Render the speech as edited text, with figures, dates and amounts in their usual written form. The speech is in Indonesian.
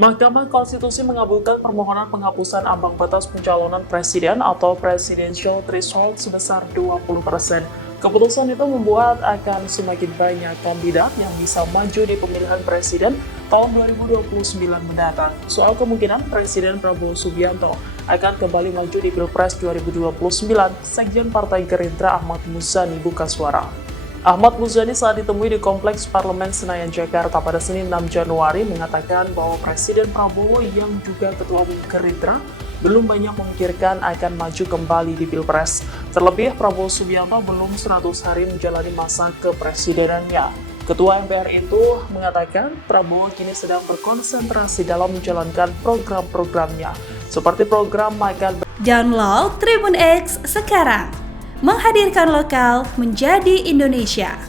Mahkamah Konstitusi mengabulkan permohonan penghapusan ambang batas pencalonan presiden atau presidential threshold sebesar 20%. Keputusan itu membuat akan semakin banyak kandidat yang bisa maju di pemilihan presiden tahun 2029 mendatang. Soal kemungkinan Presiden Prabowo Subianto akan kembali maju di Pilpres 2029, Sekjen Partai Gerindra Ahmad Muzani buka suara. Ahmad Muzani saat ditemui di Kompleks Parlemen Senayan, Jakarta pada Senin 6 Januari mengatakan bahwa Presiden Prabowo yang juga Ketua Umum Gerindra belum banyak memikirkan akan maju kembali di Pilpres. Terlebih, Prabowo Subianto belum 100 hari menjalani masa kepresidenannya. Ketua MPR itu mengatakan Prabowo kini sedang berkonsentrasi dalam menjalankan program-programnya, seperti program makan. Download Tribun X sekarang, menghadirkan lokal menjadi Indonesia.